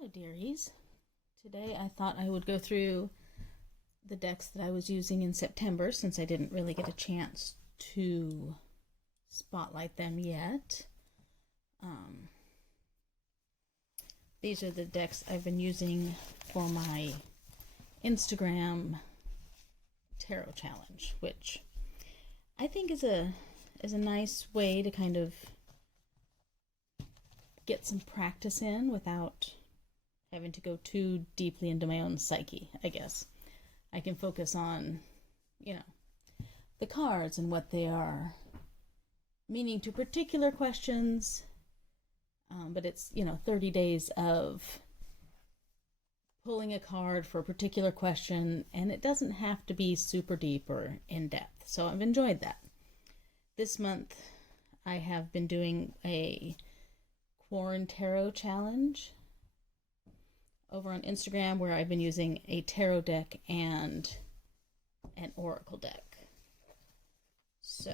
Hello, dearies. Today I thought I would go through the decks that I was using in September since I didn't really get a chance to spotlight them yet. Um, these are the decks I've been using for my Instagram tarot challenge, which I think is a nice way to kind of get some practice in without having to go too deeply into my own psyche, I guess. I can focus on, the cards and what they are meaning to particular questions. But it's, 30 days of pulling a card for a particular question, and it doesn't have to be super deep or in depth. So I've enjoyed that. This month, I have been doing a Quarren Tarot challenge over on Instagram, where I've been using a tarot deck and an oracle deck. So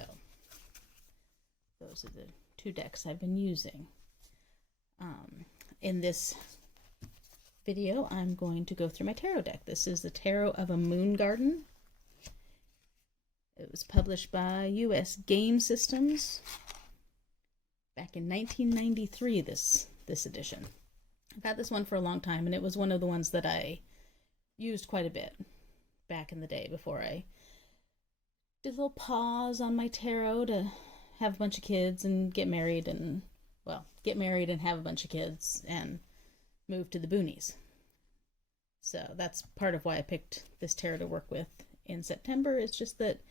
those are the two decks I've been using. In this video, I'm going to go through my tarot deck. This is the Tarot of a Moon Garden. It was published by US Game Systems back in 1993, this edition. I've had this one for a long time, and it was one of the ones that I used quite a bit back in the day before I did a little pause on my tarot to have a bunch of kids and get married and have a bunch of kids and move to the boonies. So that's part of why I picked this tarot to work with in September. It's just that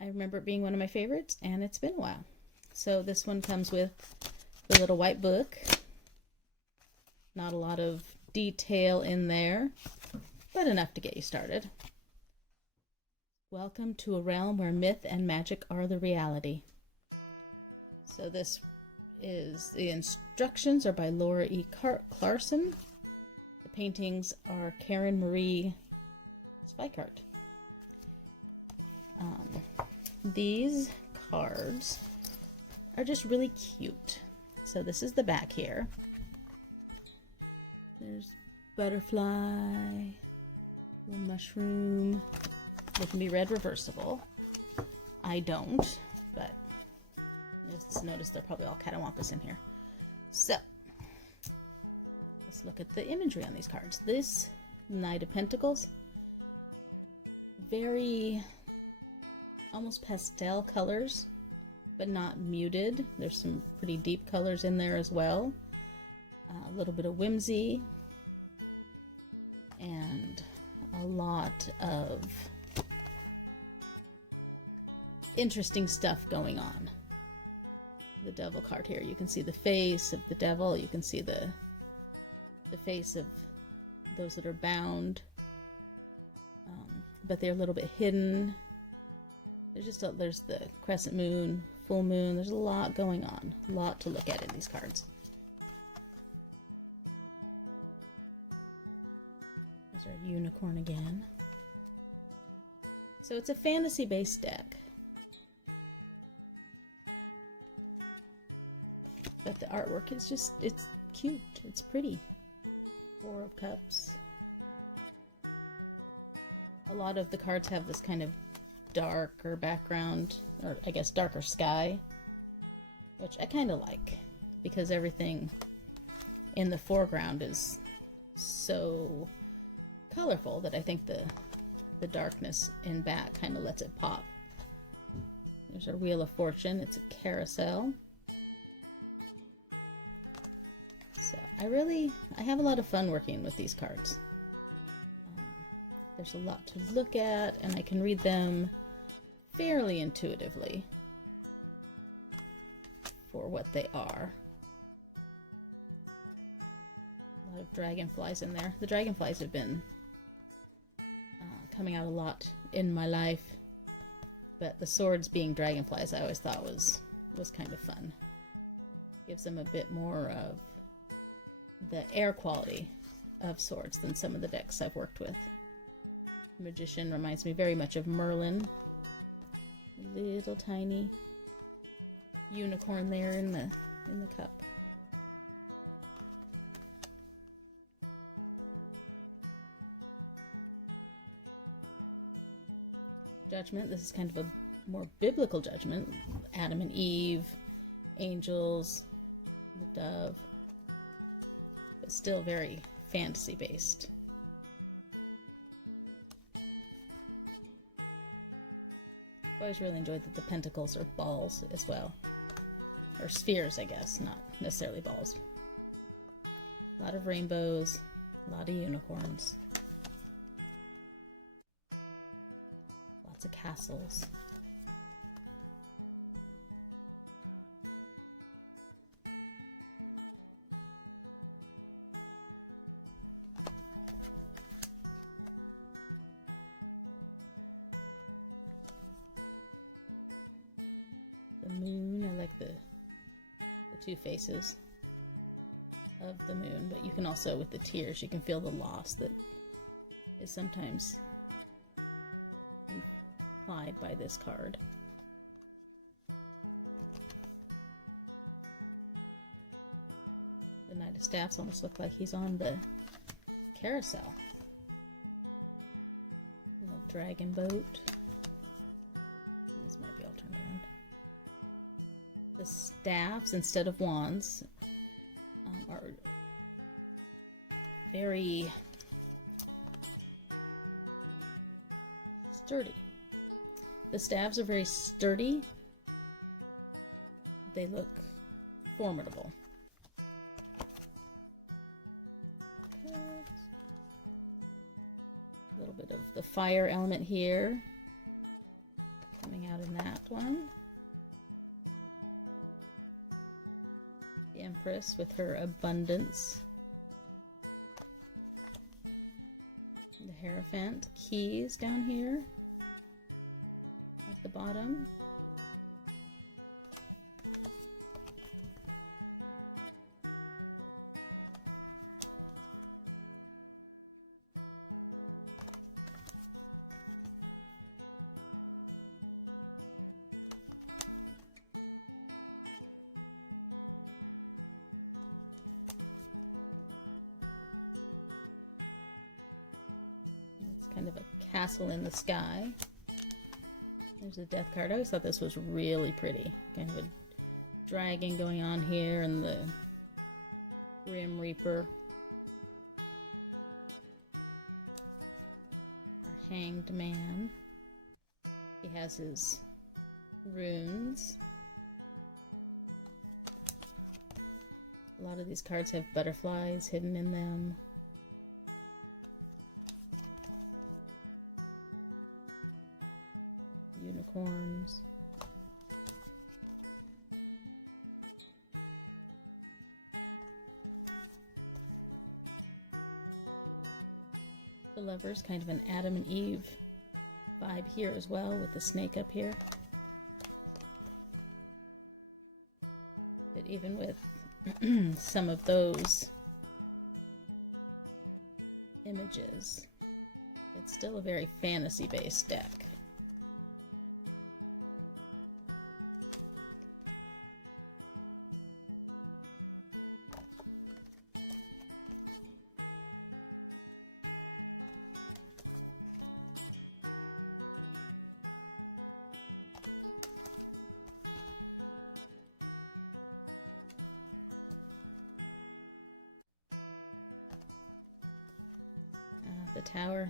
I remember it being one of my favorites, and it's been a while. So this one comes with the little white book. Not a lot of detail in there, but enough to get you started. Welcome to a realm where myth and magic are the reality. So the instructions are by Laura E. Clarkson. The paintings are Karen Marie Spikart. These cards are just really cute. So this is the back here. Butterfly, little mushroom. It can be read reversible. I don't, but just notice they're probably all catawampus in here. So, let's look at the imagery on these cards. This Knight of Pentacles, very almost pastel colors, but not muted. There's some pretty deep colors in there as well. A little bit of whimsy. Lot of interesting stuff going on. The devil card here, you can see the face of the devil, you can see the face of those that are bound, but they're a little bit hidden. There's the crescent moon, full moon. There's a lot going on, a lot to look at in these cards. Unicorn again. So it's a fantasy-based deck. But the artwork is it's cute. It's pretty. Four of Cups. A lot of the cards have this kind of darker background, or I guess darker sky, which I kind of like, because everything in the foreground is so colorful that I think the darkness in back kind of lets it pop. There's a Wheel of Fortune. It's a carousel. So I have a lot of fun working with these cards. There's a lot to look at, and I can read them fairly intuitively for what they are. A lot of dragonflies in there. The dragonflies have been coming out a lot in my life, but the swords being dragonflies I always thought was kind of fun. Gives them a bit more of the air quality of swords than some of the decks I've worked with. Magician reminds me very much of Merlin. Little tiny unicorn there in the cup. Judgment. This is kind of a more biblical judgment. Adam and Eve, angels, dove, but still very fantasy based. I've always really enjoyed that the pentacles are balls as well, or spheres, I guess, not necessarily balls. A lot of rainbows, a lot of unicorns, lots of castles. The moon, I like the two faces of the moon, but you can also, with the tears, you can feel the loss that is sometimes implied by this card. The Knight of Staffs almost look like he's on the carousel. Little dragon boat. This might be all turned around. The staffs instead of wands are very sturdy. The staves are very sturdy. They look formidable. A little bit of the fire element here coming out in that one. The Empress with her abundance. The Hierophant, keys down here at the bottom. Kind of a castle in the sky. There's a death card. I always thought this was really pretty. Kind of a dragon going on here and the Grim Reaper. Our Hanged Man. He has his runes. A lot of these cards have butterflies hidden in them. Unicorns. The Lovers, kind of an Adam and Eve vibe here as well, with the snake up here. But even with some of those images, it's still a very fantasy-based deck. The Tower.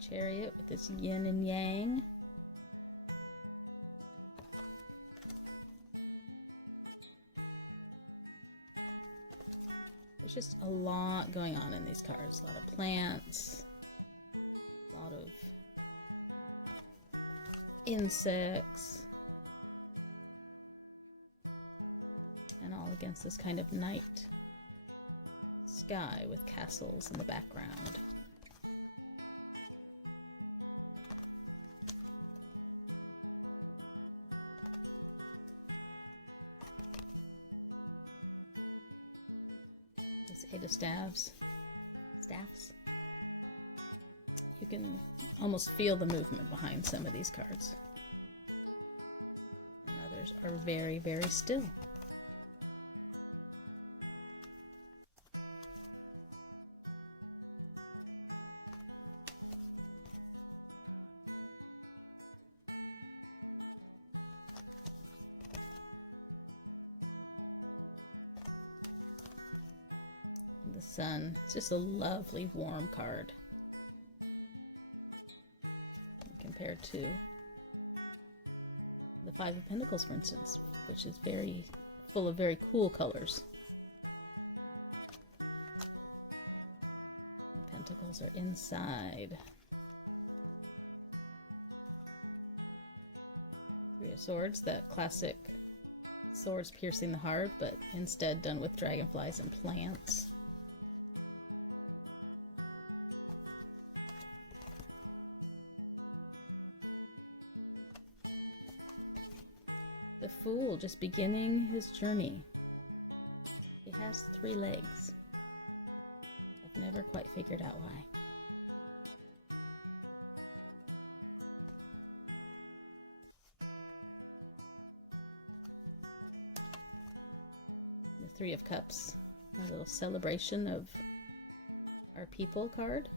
Chariot with this yin and yang. There's just a lot going on in these cards. A lot of plants, a lot of insects, and all against this kind of night sky with castles in the background. Eight of Staffs. You can almost feel the movement behind some of these cards. And others are very, very still. sun. It's just a lovely warm card compared to the Five of Pentacles, for instance, which is very full of very cool colors. Pentacles are inside. Three of Swords, the classic swords piercing the heart, but instead done with dragonflies and plants. The Fool, just beginning his journey. He has 3 legs. I've never quite figured out why. The Three of Cups, a little celebration of our people card.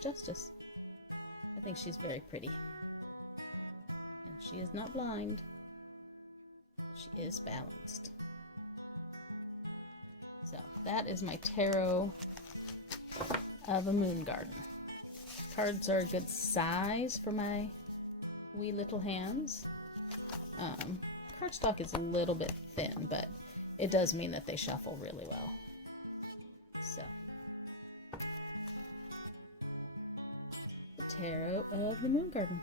Justice. I think she's very pretty. And she is not blind. She is balanced. So that is my tarot of a moon garden. Cards are a good size for my wee little hands. Cardstock is a little bit thin, but it does mean that they shuffle really well. So Tarot of the Moon Garden.